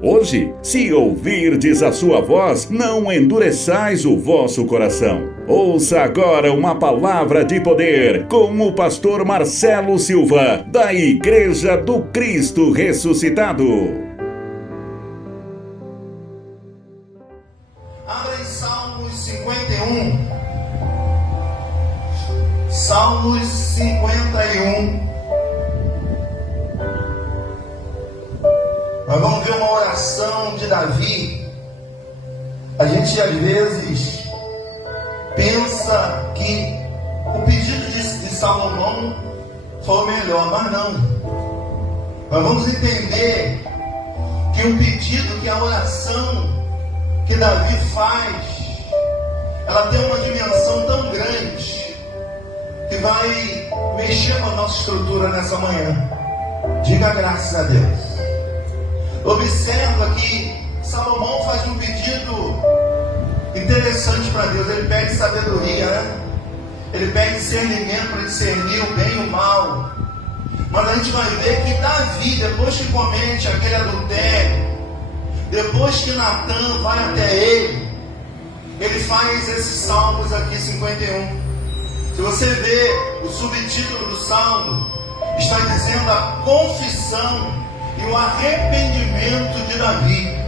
Hoje, se ouvirdes a sua voz, não endureçais o vosso coração. Ouça agora uma palavra de poder com o pastor Marcelo Silva, da Igreja do Cristo Ressuscitado. Abra em Salmos 51. Salmos 51. Nós vamos ver uma oração de Davi. A gente às vezes pensa que o pedido de Salomão foi o melhor, mas não. Nós vamos entender que o pedido, que a oração que Davi faz, ela tem uma dimensão tão grande que vai mexer com a nossa estrutura nessa manhã. Diga graças a Deus. Observa que Salomão faz um pedido interessante para Deus. Ele pede sabedoria, né? Ele pede discernimento para discernir o bem e o mal. Mas a gente vai ver que Davi, depois que comete aquele adultério, depois que Natan vai até ele faz esses salmos aqui, 51. Se você vê o subtítulo do salmo, está dizendo a confissão e o arrependimento de Davi.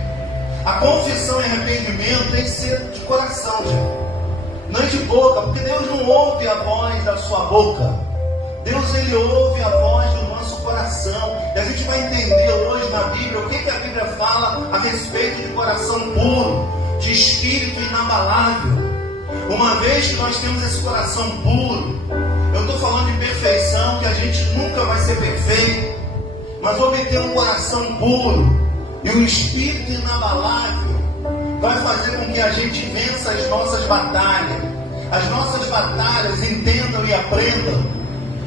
A confissão e arrependimento tem que ser de coração, gente. Não é de boca, porque Deus não ouve a voz da sua boca. Deus, Ele ouve a voz do nosso coração. E a gente vai entender hoje na Bíblia o que a Bíblia fala a respeito de coração puro, de espírito inabalável. Uma vez que nós temos esse coração puro, eu estou falando de perfeição, que a gente nunca vai ser perfeito, mas obter um coração puro e um espírito inabalável vai fazer com que a gente vença as nossas batalhas. As nossas batalhas, entendam e aprendam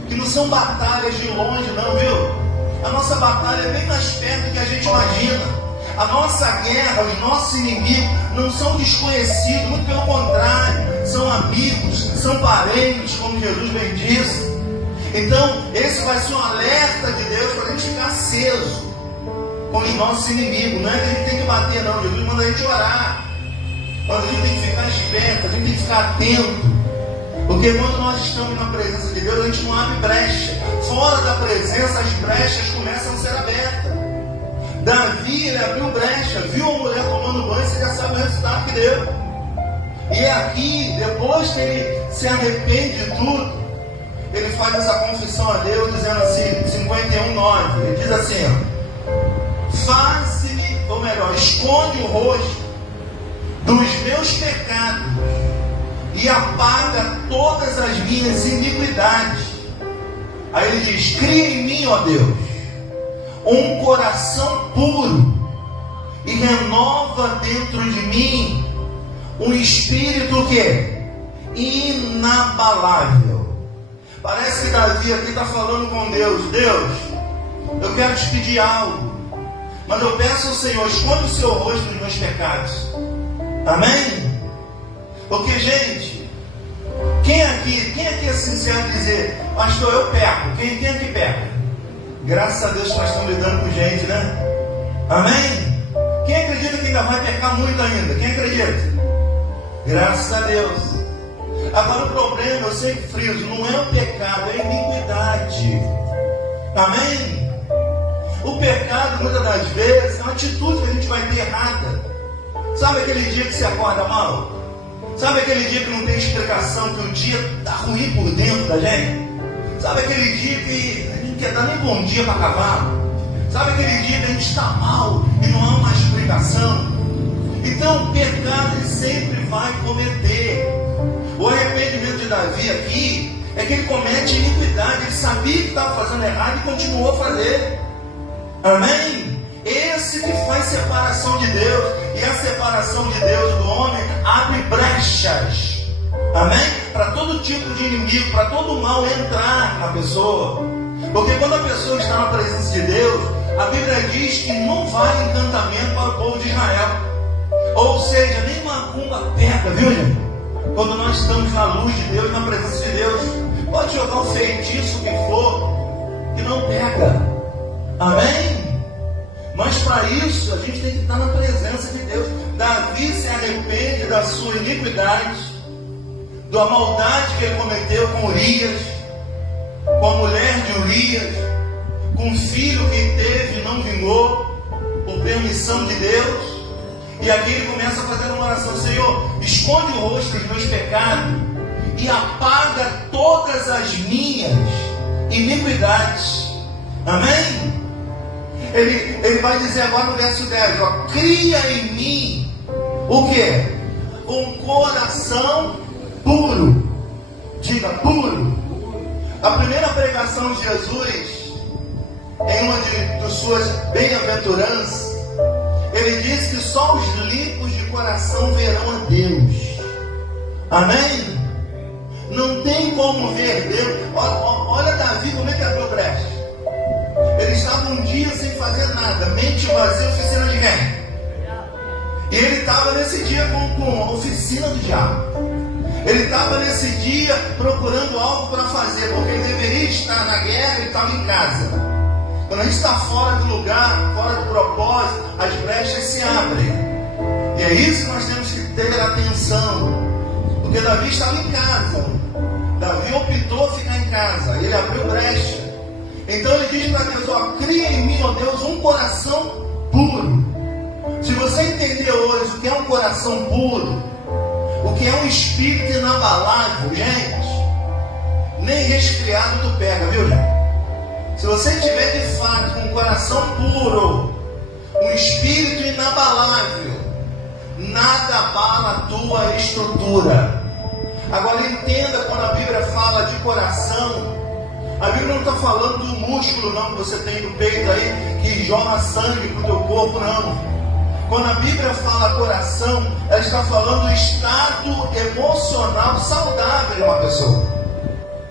que não são batalhas de longe não, viu? A nossa batalha é bem mais perto do que a gente imagina. A nossa guerra, os nossos inimigos não são desconhecidos, muito pelo contrário, são amigos, são parentes, como Jesus bem disse. Então, esse vai ser um alerta de Deus para a gente ficar aceso com os nossos inimigos. Não é que a gente tem que bater, não. Jesus manda a gente orar. Mas a gente tem que ficar esperto, a gente tem que ficar atento. Porque quando nós estamos na presença de Deus, a gente não abre brecha. Fora da presença, as brechas começam a ser abertas. Davi, ele abriu brecha, viu a mulher tomando banho, você já sabe o resultado que deu. E aqui, depois que ele se arrepende de tudo, ele faz essa confissão a Deus, dizendo assim, 51:9, ele diz assim, ó: faze-me, ou melhor, esconde o rosto dos meus pecados e apaga todas as minhas iniquidades. Aí ele diz: cria em mim, ó Deus, um coração puro e renova dentro de mim um espírito que inabalável. Parece que Davi aqui está falando com Deus: Deus, eu quero te pedir algo, mas eu peço ao Senhor, esconde o seu rosto dos meus pecados. Amém? Porque, gente, quem aqui é sincero em dizer: pastor, eu peco? Quem aqui peca? Graças a Deus que nós estamos lidando com gente, né? Amém? Quem acredita que ainda vai pecar muito ainda? Quem acredita? Graças a Deus. Agora o problema, eu sempre friso, não é o pecado, é a iniquidade. Amém? O pecado, muitas das vezes, é uma atitude que a gente vai ter errada. Sabe aquele dia que você acorda mal? Sabe aquele dia que não tem explicação, que o dia está ruim por dentro da gente? Sabe aquele dia que a gente não quer dar nem bom dia para cavalo? Sabe aquele dia que a gente está mal e não há uma explicação? Então o pecado ele sempre vai cometer. O arrependimento de Davi aqui é que ele comete iniquidade. Ele sabia que estava fazendo errado e continuou a fazer. Amém? Esse que faz separação de Deus. E a separação de Deus do homem abre brechas. Amém? Para todo tipo de inimigo, para todo mal entrar na pessoa. Porque quando a pessoa está na presença de Deus, a Bíblia diz que não vale encantamento para o povo de Israel. Ou seja, nem macumba pega, viu, gente? Quando nós estamos na luz de Deus, na presença de Deus, pode jogar o feitiço que for, que não pega. Amém? Mas Mas para isso, a gente tem que estar na presença de Deus. Davi se arrepende da sua iniquidade, da maldade que ele cometeu com Urias, com a mulher de Urias, com o filho que teve e não vingou, por permissão de Deus. E aqui ele começa a fazer uma oração: Senhor, esconde o rosto dos meus pecados e apaga todas as minhas iniquidades. Amém? Ele vai dizer agora no verso 10, ó, cria em mim o quê? Um coração puro. Diga, puro. A primeira pregação de Jesus, em uma de suas bem-aventuranças, ele disse que só os limpos de coração verão a Deus. Amém? Não tem como ver Deus. Olha Davi, como é que abriu brecha. Ele estava um dia sem fazer nada, mente vazia, oficina de quem? E ele estava nesse dia com a oficina do diabo. Ele estava nesse dia procurando algo para fazer, porque ele deveria estar na guerra e estava em casa. Quando a gente está fora do lugar, fora do propósito, as brechas se abrem. E é isso que nós temos que ter atenção. Porque Davi estava em casa. Davi optou ficar em casa. Ele abriu brecha. Então ele diz para Deus, ó, cria em mim, ó Deus, um coração puro. Se você entender hoje o que é um coração puro, o que é um espírito inabalável, gente, nem resfriado tu pega, viu, gente? Se você tiver de fato com um coração puro, um espírito inabalável, nada abala a tua estrutura. Agora entenda, quando a Bíblia fala de coração, a Bíblia não está falando do músculo não que você tem no peito aí, que joga sangue para o teu corpo, não. Quando a Bíblia fala coração, ela está falando do estado emocional saudável de uma pessoa.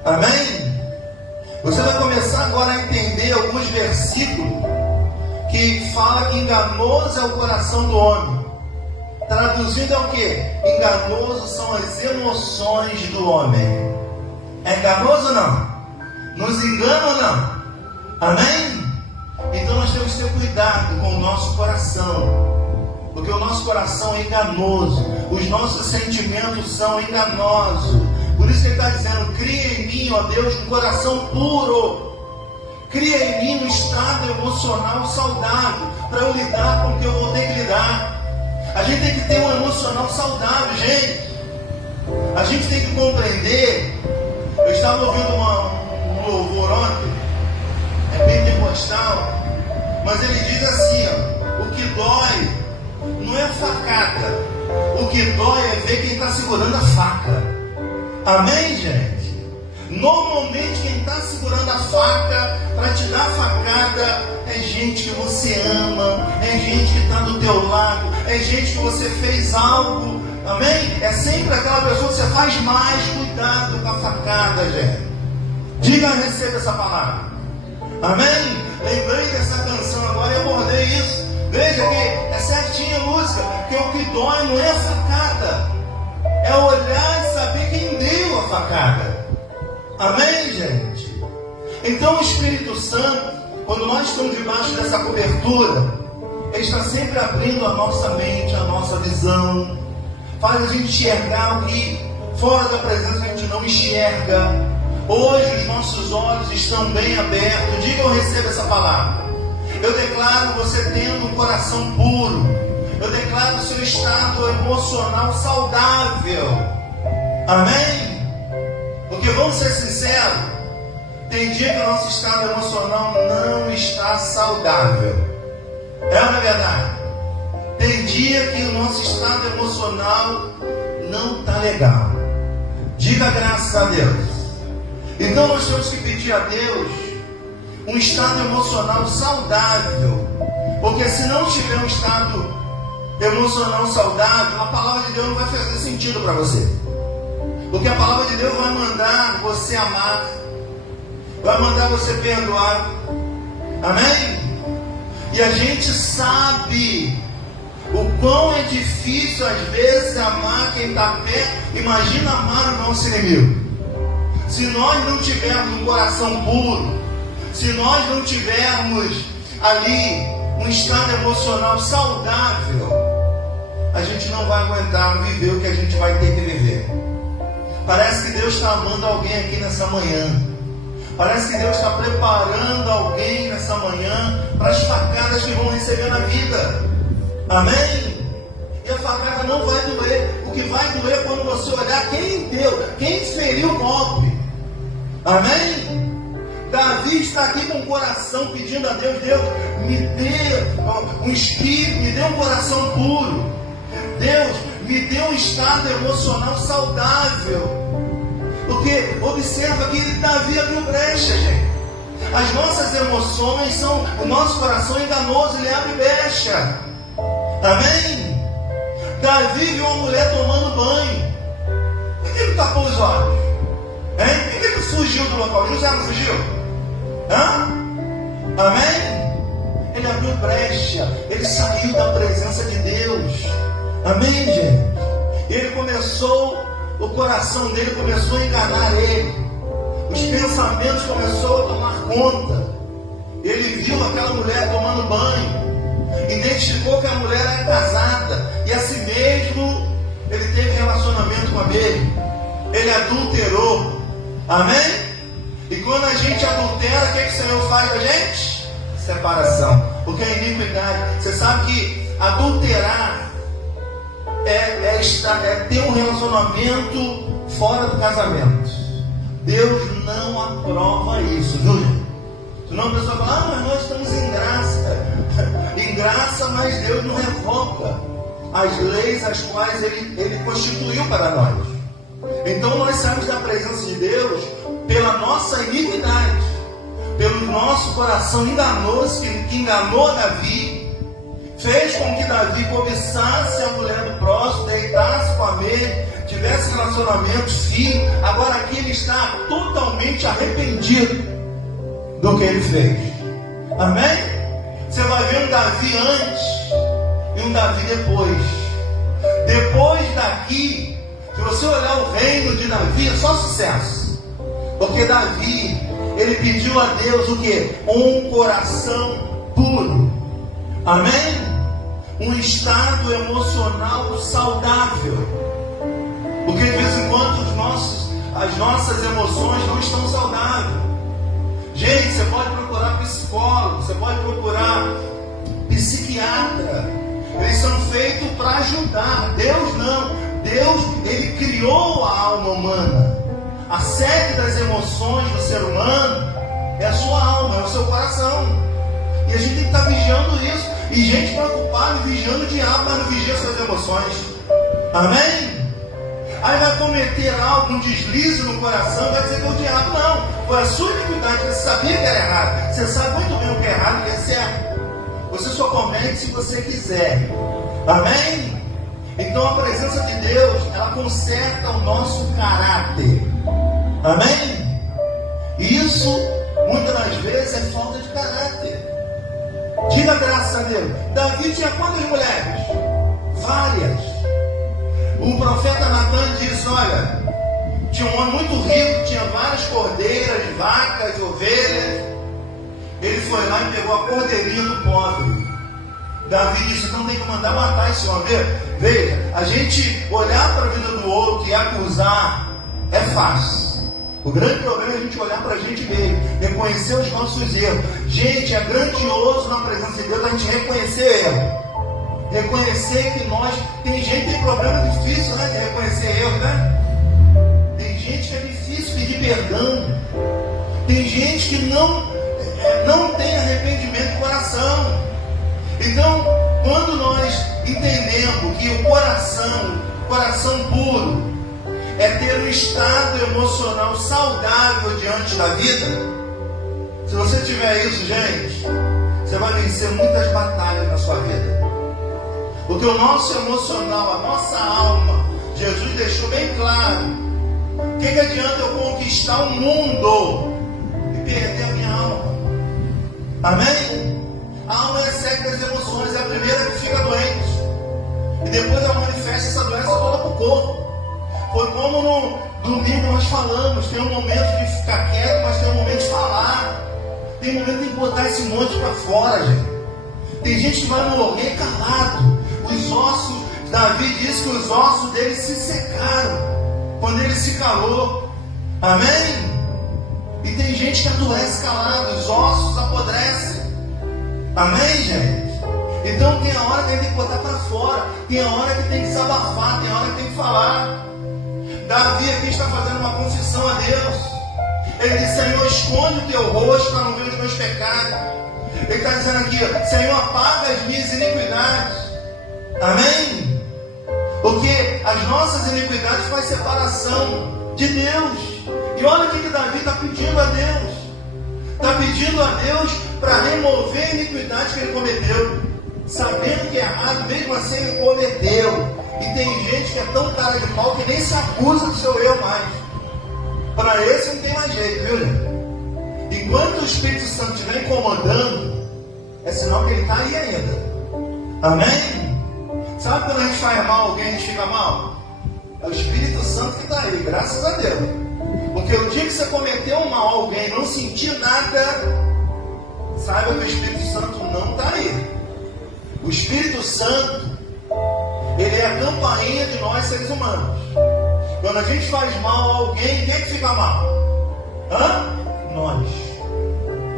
Amém? Você vai começar agora a entender alguns versículos que fala que enganoso é o coração do homem. Traduzindo é o que? Enganoso são as emoções do homem. É enganoso ou não? Nos engana ou não? Amém? Então nós temos que ter cuidado com o nosso coração. Porque o nosso coração é enganoso. Os nossos sentimentos são enganosos. Por isso que ele está dizendo, cria em mim, ó Deus, um coração puro. Cria em mim um estado emocional saudável, para eu lidar com o que eu vou ter que lidar. A gente tem que ter um emocional saudável, gente. A gente tem que compreender. Eu estava ouvindo um louvor ontem, é pentecostal, mas ele diz assim, ó, o que dói não é a facada, o que dói é ver quem está segurando a faca. Amém, gente? Normalmente quem está segurando a faca para te dar a facada é gente que você ama, é gente que está do teu lado, é gente que você fez algo. Amém? É sempre aquela pessoa que você faz mais cuidado com a facada, gente. Diga, receba essa palavra. Amém? Lembrei dessa canção agora e abordei isso. Veja que é certinha a música, que o que dói não é a facada, é olhar e saber quem deu a facada. Amém, gente? Então o Espírito Santo, quando nós estamos debaixo dessa cobertura, ele está sempre abrindo a nossa mente, a nossa visão, faz a gente enxergar o que fora da presença a gente não enxerga. Hoje os nossos olhos estão bem abertos. Diga, eu recebo essa palavra. Eu declaro você tendo um coração puro. Eu declaro o seu estado emocional saudável. Amém? Porque vamos ser sinceros, tem dia que o nosso estado emocional não está saudável. É ou não é verdade? Tem dia que o nosso estado emocional não está legal. Diga graças a Deus. Então nós temos que pedir a Deus um estado emocional saudável. Porque se não tiver um estado emocional saudável, a palavra de Deus não vai fazer sentido para você. Porque a palavra de Deus vai mandar você amar, vai mandar você perdoar. Amém? E a gente sabe o quão é difícil às vezes amar quem está perto. Imagina amar o nosso inimigo. Se nós não tivermos um coração puro, se nós não tivermos ali um estado emocional saudável, a gente não vai aguentar viver o que a gente vai ter que viver. Parece que Deus está amando alguém aqui nessa manhã. Parece que Deus está preparando alguém nessa manhã para as facadas que vão receber na vida. Amém? E a facada não vai doer. O que vai doer é quando você olhar quem deu, quem feriu o golpe. Amém? Davi está aqui com o coração pedindo a Deus: Deus, me dê um espírito, me dê um coração puro. Deus, me dê um estado emocional saudável. Porque observa que Davi abriu brecha, gente. As nossas emoções são, o nosso coração é enganoso, ele abre brecha. Amém? Davi viu uma mulher tomando banho. Por que ele tapou os olhos? Hein? Por que ele fugiu do local? José não fugiu? Hã? Amém? Ele abriu brecha. Ele saiu da presença de Deus. Amém, gente? Ele começou, o coração dele começou a enganar ele. Os pensamentos começaram a tomar conta. Ele viu aquela mulher tomando banho. Identificou que a mulher era casada. E assim mesmo, ele teve relacionamento com a mesma. Ele adulterou. Amém? E quando a gente adultera, o que o Senhor faz com a gente? Separação. Porque é iniquidade. Você sabe que adulterar é ter um relacionamento fora do casamento. Deus não aprova isso, viu? Senão a pessoa fala: mas nós estamos em graça. Em graça, mas Deus não revoga as leis as quais Ele constituiu para nós. Então nós saímos da presença de Deus pela nossa iniquidade, pelo nosso coração enganoso, que enganou Davi, fez com que Davi cobiçasse a mulher do próximo, deitasse com a mesma, tivesse relacionamento, filho. Agora aqui ele está totalmente arrependido do que ele fez. Amém? Você vai ver um Davi antes e um Davi depois. Depois daqui, se você olhar o reino de Davi, é só sucesso. Porque Davi, ele pediu a Deus o quê? Um coração puro. Amém? Um estado emocional saudável. Porque de vez em quando as nossas emoções não estão saudáveis. Gente, você pode procurar psicólogo, você pode procurar psiquiatra. Eles são feitos para ajudar. Deus não. Deus, Ele criou a alma humana. A sede das emoções do ser humano é a sua alma, é o seu coração. E a gente tem que estar vigiando isso. E gente preocupada vigiando o diabo, mas não vigia suas emoções. Amém? Aí vai cometer algo, um deslize no coração, vai dizer que é o diabo. Não, foi a sua iniquidade, você sabia que era errado. Você sabe muito bem o que é errado e o que é certo. Você só comete se você quiser. Amém? Então a presença de Deus, ela conserta o nosso caráter. Amém? E isso, muitas das vezes, é falta de caráter. Diga graças a Deus. Davi tinha quantas mulheres? Várias. O profeta Natan disse: olha, tinha um homem muito rico, tinha várias cordeiras, vacas, ovelhas. Ele foi lá e pegou a cordeirinha do pobre. Davi disse: não tem que mandar matar esse homem. Veja, a gente olhar para a vida do outro e acusar é fácil. O grande problema é a gente olhar para a gente mesmo, reconhecer os nossos erros. Gente, é grandioso na presença de Deus a gente reconhecer erro. Reconhecer que nós... Tem gente que tem problema difícil, né, de reconhecer erro, né? Tem gente que é difícil pedir perdão. Tem gente que não tem arrependimento no coração. Então, quando nós entendemos que o coração puro, é ter um estado emocional saudável diante da vida, se você tiver isso, gente, você vai vencer muitas batalhas na sua vida. Porque o nosso emocional, a nossa alma, Jesus deixou bem claro: o que adianta eu conquistar o mundo e perder a minha alma? Amém? A alma é a sede das emoções, é a primeira que fica doente, e depois ela manifesta essa doença toda para o corpo. Foi como no domingo nós falamos: tem um momento de ficar quieto, mas tem um momento de falar. Tem um momento de botar esse monte para fora, gente. Tem gente que vai morrer calado. Os ossos, Davi disse que os ossos dele se secaram quando ele se calou. Amém? E tem gente que adoece calado, os ossos apodrecem. Amém, gente? Então tem a hora que a gente tem que botar para fora, tem a hora que tem que desabafar, tem a hora que tem que falar. Davi aqui está fazendo uma confissão a Deus. Ele diz: Senhor, esconde o teu rosto para não ver os meus pecados. Ele está dizendo aqui: Senhor, apaga as minhas iniquidades. Amém? Porque as nossas iniquidades faz separação de Deus. E olha o que Davi está pedindo a Deus. Está pedindo a Deus para remover a iniquidade que ele cometeu. Sabendo que é errado, mesmo assim ele cometeu. E tem gente que é tão cara de pau que nem se acusa do seu eu mais. Para esse não tem mais jeito, viu, gente? Enquanto o Espírito Santo estiver incomodando, é sinal que ele está aí ainda. Amém? Sabe quando a gente faz mal a alguém, a gente fica mal? É o Espírito Santo que está aí, graças a Deus. Porque o dia que você cometeu um mal a alguém, não sentir nada, saiba que o Espírito Santo não está aí. O Espírito Santo, ele é a campainha de nós seres humanos. Quando a gente faz mal a alguém, quem é que fica mal? Nós.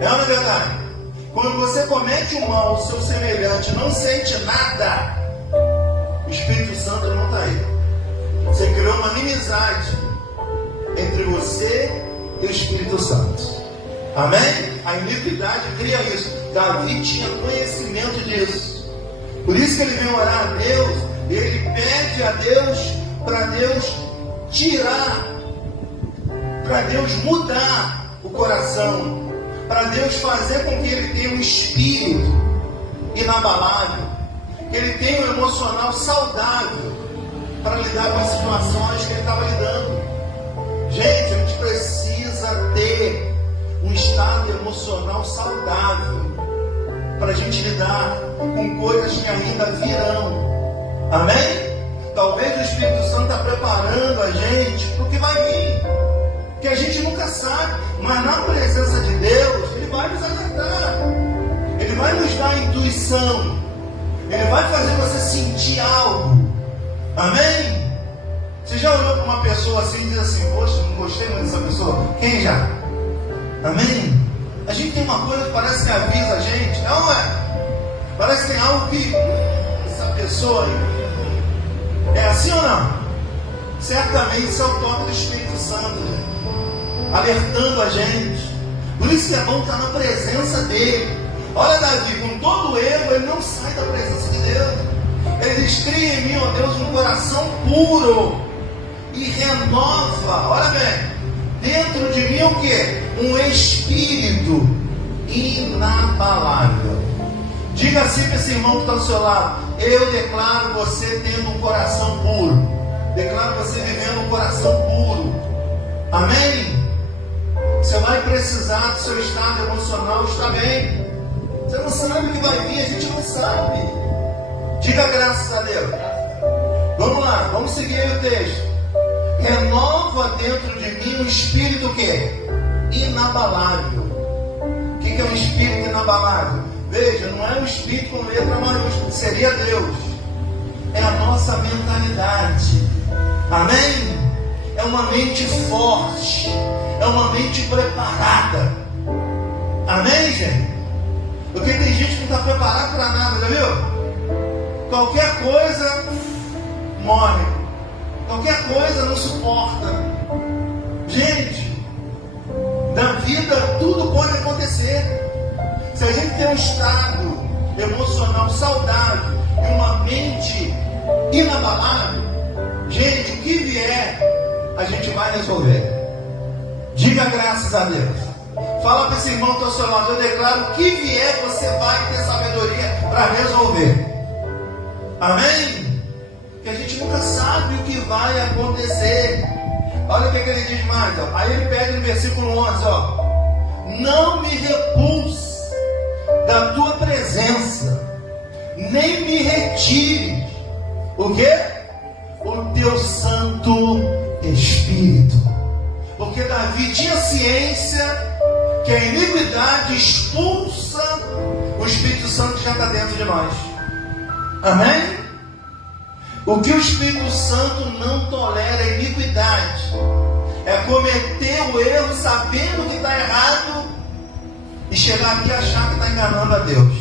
É ou não é verdade? Quando você comete um mal ao seu semelhante, não sente nada, o Espírito Santo não está aí. Você criou uma inimizade entre você e o Espírito Santo. Amém? A iniquidade cria isso. Davi tinha conhecimento disso. Por isso que ele vem orar a Deus. Ele pede a Deus para Deus tirar, para Deus mudar o coração, para Deus fazer com que ele tenha um espírito inabalável, que ele tenha um emocional saudável para lidar com as situações que ele estava lidando. Gente, a gente precisa ter um estado emocional saudável para a gente lidar com coisas que ainda virão. Amém? Talvez o Espírito Santo está preparando a gente para o que vai vir, que a gente nunca sabe, mas na presença de Deus, Ele vai nos alertar, Ele vai nos dar intuição, Ele vai fazer você sentir algo. Amém? Você já olhou para uma pessoa assim e diz assim: poxa, não gostei muito dessa pessoa? Quem já? Amém? A gente tem uma coisa que parece que avisa a gente, não é? Parece que tem algo que essa pessoa aí, é assim ou não? Certamente isso é o toque do Espírito Santo, gente, alertando a gente. Por isso que é bom estar na presença dele. Olha Davi, com todo erro, ele não sai da presença de Deus. Ele diz: cria em mim, ó Deus, um coração puro e renova, olha bem, dentro de mim o quê? Um espírito inabalável. Diga assim para esse irmão que está ao seu lado: eu declaro você tendo um coração puro. Declaro você vivendo um coração puro. Amém? Você vai precisar do seu estado emocional estar bem. Você não sabe o que vai vir, a gente não sabe. Diga graças a Deus. Vamos lá, vamos seguir aí o texto. Renova dentro de mim um espírito o quê? Inabalável. O que é um espírito inabalável? Veja, não é um espírito com letra maiúscula, seria Deus. É a nossa mentalidade. Amém? É uma mente forte, é uma mente preparada. Amém, gente? Porque tem gente que não está preparada para nada, já viu? Qualquer coisa morre, qualquer coisa não suporta. Gente, na vida tudo pode acontecer. Se a gente tem um estado emocional saudável e uma mente inabalável, gente, o que vier, a gente vai resolver. Diga graças a Deus. Fala para esse irmão que está ao seu lado: eu declaro, o que vier, você vai ter sabedoria para resolver. Amém? Que a gente nunca sabe o que vai acontecer. Olha o que ele diz mais, ó. Aí ele pede no versículo 11, ó: não me repulse da tua presença, nem me retire o quê? O teu Santo Espírito. Porque Davi tinha ciência que a iniquidade expulsa o o Espírito Santo já está dentro de nós. Amém? O que o Espírito Santo não tolera é iniquidade. É cometer o erro sabendo que está errado e chegar aqui e achar que está enganando a Deus.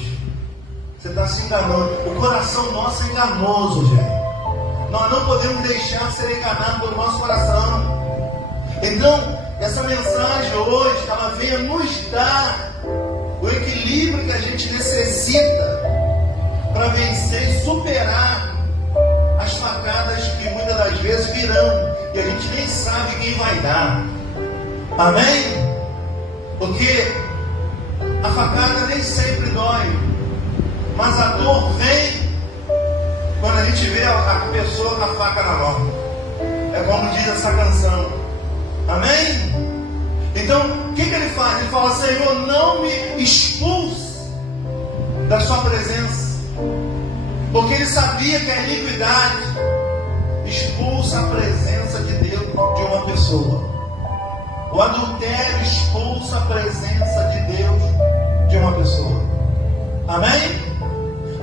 Você está se enganando. O coração nosso é enganoso, gente. Nós não podemos deixar de ser enganados pelo nosso coração. Então, essa mensagem hoje, ela vem a nos dar o equilíbrio que a gente necessita para vencer e superar as facadas que muitas das vezes virão e a gente nem sabe quem vai dar. Amém? Porque a facada nem sempre dói, mas a dor vem quando a gente vê a pessoa com a faca na mão. É como diz essa canção. Amém? Então, o que ele faz? Ele fala: Senhor, não me expulse da sua presença. Porque ele sabia que a iniquidade expulsa a presença de Deus de uma pessoa. O adultério expulsa a presença de Deus de uma pessoa. Amém?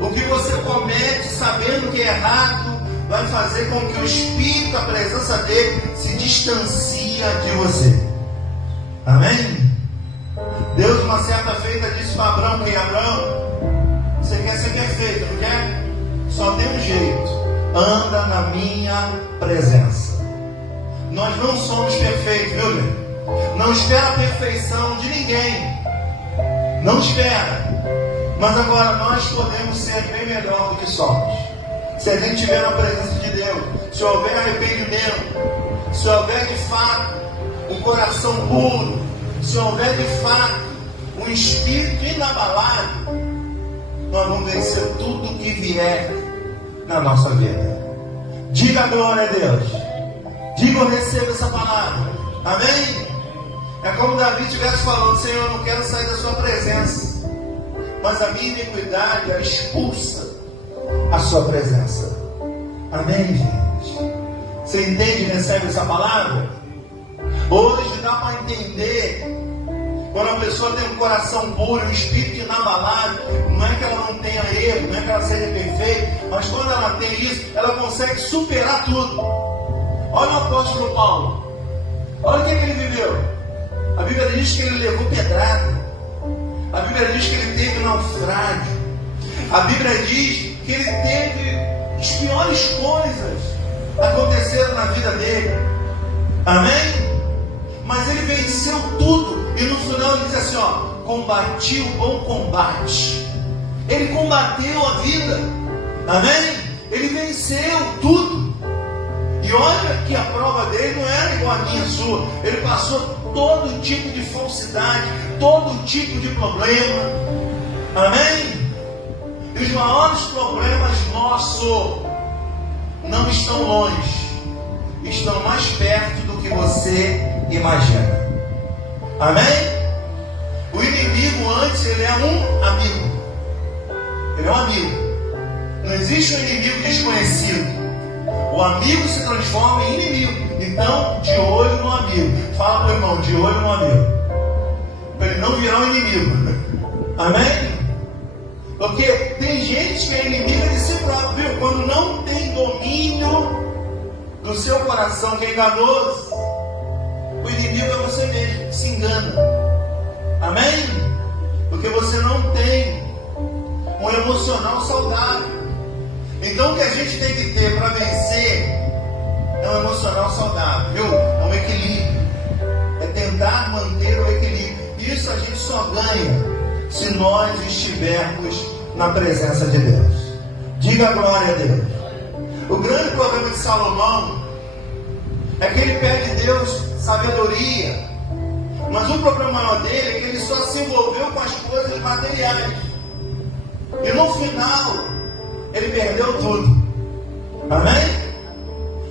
O que você comete sabendo que é errado vai fazer com que o Espírito, a presença dele, se distancia de você. Amém? Deus, uma certa feita, disse para Abraão: que Abraão, você quer ser perfeito, não quer? Só tem um jeito: anda na minha presença. Nós não somos perfeitos, viu, gente? Não espera a perfeição de ninguém. Não espera. Mas agora nós podemos ser bem melhor do que somos. Se a gente estiver na presença de Deus, se houver arrependimento, se houver de fato um coração puro, se houver de fato um espírito inabalável, nós vamos vencer tudo que vier na nossa vida. Diga glória a Deus. Diga: eu recebo essa palavra. Amém? É como Davi estivesse falando: Senhor, eu não quero sair da sua presença, mas a minha iniquidade ela expulsa a sua presença. Amém, gente? Você entende e recebe essa palavra? Hoje dá para entender. Quando a pessoa tem um coração puro, um espírito inabalável, não é que ela não tenha erro, não é que ela seja perfeita, mas quando ela tem isso, ela consegue superar tudo. Olha o apóstolo Paulo. Olha o que ele viveu. A Bíblia diz que ele levou pedrada. A Bíblia diz que ele teve naufrágio. A Bíblia diz que ele teve as piores coisas aconteceram na vida dele. Amém? Mas ele venceu tudo. E no final ele diz assim: ó, combati o bom combate. Ele combateu a vida. Amém? Ele venceu tudo. E olha que a prova dele não era igual a minha, a sua. Ele passou todo tipo de falsidade, todo tipo de problema. Amém? E os maiores problemas nossos não estão longe, estão mais perto do que você imagina. Amém? O inimigo antes ele é um amigo. Ele é um amigo. Não existe um inimigo desconhecido. O amigo se transforma em inimigo. Então, de olho no amigo. Fala para o irmão: de olho no amigo, para ele não virar um inimigo. Amém? Porque tem gente que é inimiga de si próprio, viu? Quando não tem domínio do seu coração, que é enganoso, o inimigo é você mesmo, que se engana. Amém? Porque você não tem um emocional saudável. Então o que a gente tem que ter para vencer é um emocional saudável, viu? É um equilíbrio. É tentar manter o equilíbrio. Isso a gente só ganha se nós estivermos na presença de Deus. Diga glória a Deus. O grande problema de Salomão é que ele pede de Deus sabedoria, mas o problema maior dele é que ele só se envolveu com as coisas materiais e no final ele perdeu tudo. Amém?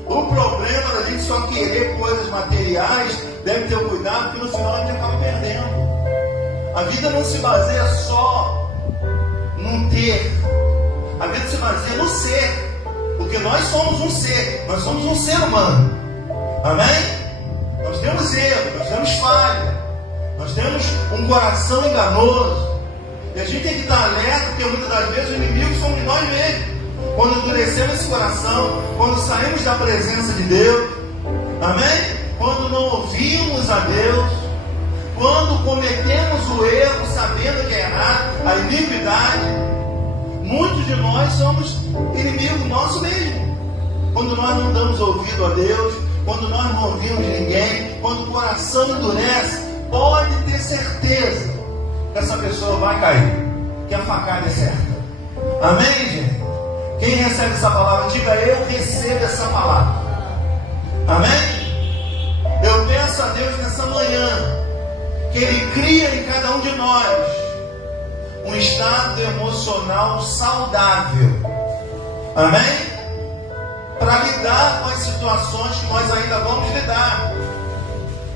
O problema da gente só querer coisas materiais, deve ter cuidado, porque no final a gente acaba perdendo. A vida não se baseia só no ter, a vida se baseia no ser, porque nós somos um ser, nós somos um ser humano. Amém? Nós temos erro, nós temos falha, nós temos um coração enganoso. E a gente tem que estar alerta, porque muitas das vezes os inimigos somos nós mesmos. Quando endurecemos esse coração, quando saímos da presença de Deus, amém? Quando não ouvimos a Deus, quando cometemos o erro sabendo que é errado, a iniquidade, muitos de nós somos inimigos nossos mesmo. Quando nós não damos ouvido a Deus, quando nós não ouvimos ninguém, quando o coração endurece, pode ter certeza que essa pessoa vai cair, que a facada é certa. Amém, gente? Quem recebe essa palavra, diga: eu recebo essa palavra. Amém? Eu peço a Deus nessa manhã que Ele cria em cada um de nós um estado emocional saudável. Amém? Para lidar com as situações que nós ainda vamos lidar.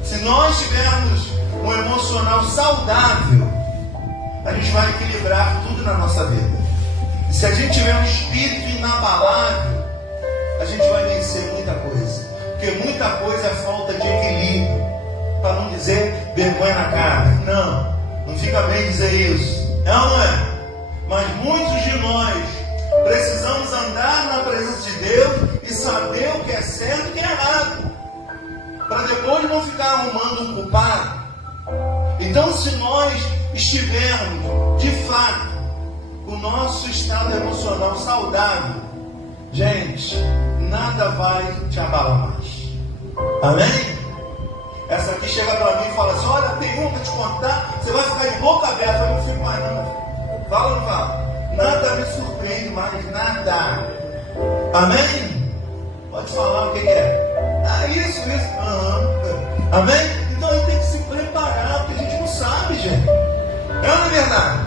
Se nós tivermos um emocional saudável, a gente vai equilibrar tudo na nossa vida. E se a gente tiver um espírito inabalável, a gente vai vencer muita coisa. Porque muita coisa é falta de equilíbrio. Para não dizer vergonha na cara. Não fica bem dizer isso. É ou não é? Mas muitos de nós precisamos andar na presença de Deus e saber o que é certo e o que é errado, para depois não ficar arrumando um culpado. Então, se nós estivermos de fato o nosso estado emocional saudável, gente, nada vai te abalar mais. Amém? Essa aqui chega para mim e fala assim: olha, tem uma para te contar, você vai ficar de boca aberta. Eu não fico mais não. Fala ou não fala? Nada me surpreende mais, nada. Amém? Pode falar o que é. Isso. Amém? Então a gente tem que se preparar, porque a gente não sabe, gente. Não é verdade?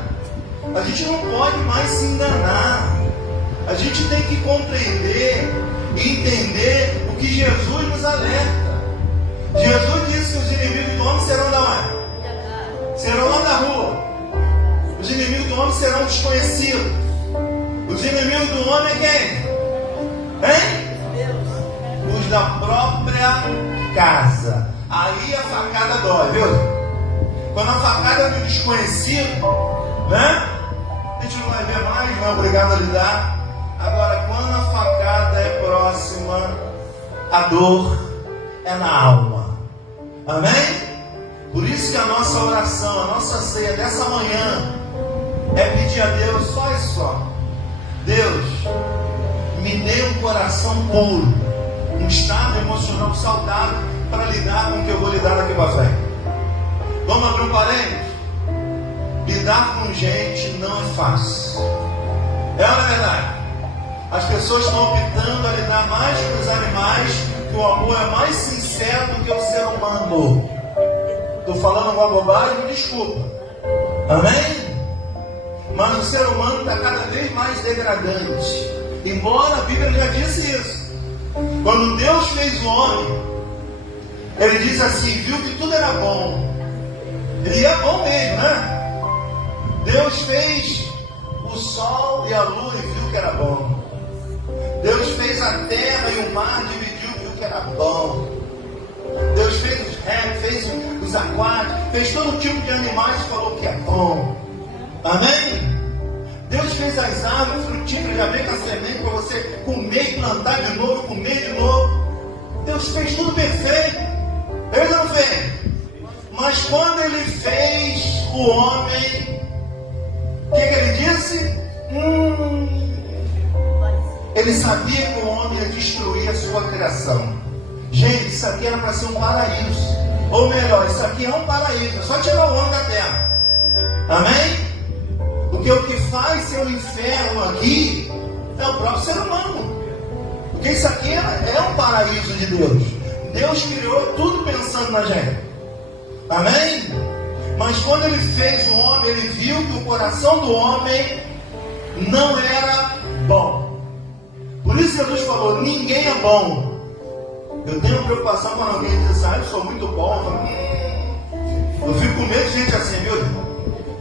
A gente não pode mais se enganar. A gente tem que compreender e entender o que Jesus nos alerta. Jesus disse que os inimigos do homem serão da onde? Serão lá da rua. Os inimigos do homem serão desconhecidos. Os inimigos do homem é quem? Hein? Os da própria casa. Aí a facada dói, viu? Quando a facada é do desconhecido, né? A gente não vai ver mais, não é obrigado a lidar. Agora, quando a facada é próxima, a dor é na alma. Amém? Por isso que a nossa oração, a nossa ceia dessa manhã é pedir a Deus só e só: Deus, me dê um coração puro, um estado emocional saudável para lidar com o que eu vou lidar daqui para frente. Vamos abrir um parênteses? Lidar com gente não é fácil. É uma verdade. As pessoas estão optando a lidar mais com os animais, que o amor é mais sincero do que o ser humano. Estou falando uma bobagem, me desculpa. Amém? Mas o ser humano está cada vez mais degradante. Embora a Bíblia já disse isso. Quando Deus fez o homem, Ele diz assim: viu que tudo era bom. Ele é bom mesmo, né? Deus fez o sol e a lua e viu que era bom. Deus fez a terra e o mar, dividiu e viu que era bom. Deus fez os répteis, fez os aquáticos, fez todo tipo de animais e falou que é bom. Amém? Deus fez as árvores frutíferas, já vem com a semente para você comer e plantar de novo, comer de novo. Deus fez tudo perfeito. Ele não fez. Mas quando Ele fez o homem, o que Ele disse? Ele sabia que o homem ia destruir a sua criação. Gente, isso aqui era para ser um paraíso. Ou melhor, isso aqui é um paraíso. É só tirar o homem da terra. Amém? Porque o que faz ser um inferno aqui é o próprio ser humano. Porque isso aqui é um paraíso de Deus. Deus criou tudo pensando na gente. Amém? Mas quando Ele fez o homem, Ele viu que o coração do homem não era bom. Por isso Jesus falou: ninguém é bom. Eu tenho preocupação quando alguém diz assim: eu sou muito bom. Eu fico com medo de gente assim, viu?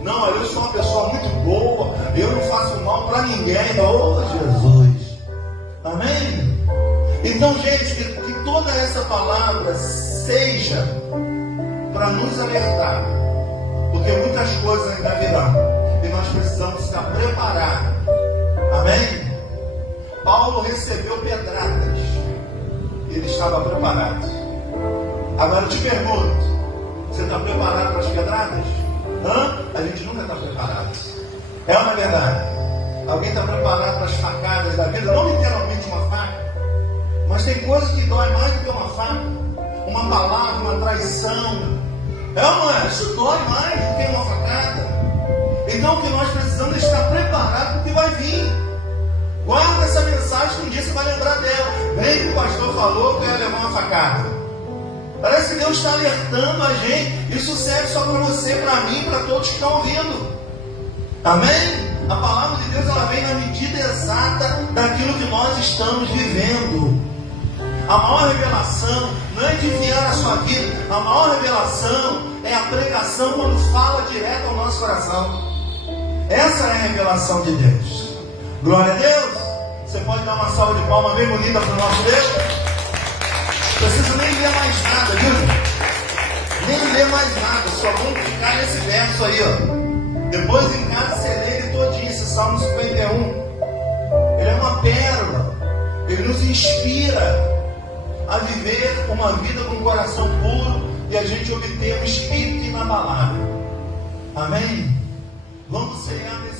Não, eu sou uma pessoa muito boa, eu não faço mal para ninguém. Oh, Jesus. Amém? Então, gente, que toda essa palavra seja para nos alertar, porque muitas coisas ainda virão. E nós precisamos estar preparados. Amém? Paulo recebeu pedradas. Ele estava preparado. Agora eu te pergunto, você está preparado para as pedradas? A gente nunca está preparado. É ou não é verdade? Alguém está preparado para as facadas da vida? Não literalmente uma faca, mas tem coisas que dói mais do que uma faca. Uma palavra, uma traição. É ou não é? Isso dói mais do que uma facada. Então o que nós precisamos é estar preparados para o que vai vir. Guarda essa mensagem que um dia você vai lembrar dela. Bem que o pastor falou que eu ia levar uma facada. Parece que Deus está alertando a gente. Isso serve só para você, para mim, para todos que estão ouvindo. Amém? A palavra de Deus ela vem na medida exata daquilo que nós estamos vivendo. A maior revelação não é desviar a sua vida. A maior revelação é a pregação quando fala direto ao nosso coração. Essa é a revelação de Deus. Glória a Deus. Você pode dar uma salva de palmas bem bonita para o nosso Deus? Não precisa nem ler mais nada, viu? Nem ler mais nada. Só vamos ficar nesse verso aí, ó. Depois em casa você lê ele todinho, esse Salmo 51. Ele é uma pérola. Ele nos inspira a viver uma vida com o coração puro e a gente obter um espírito inabalável. Amém? Vamos cear nesse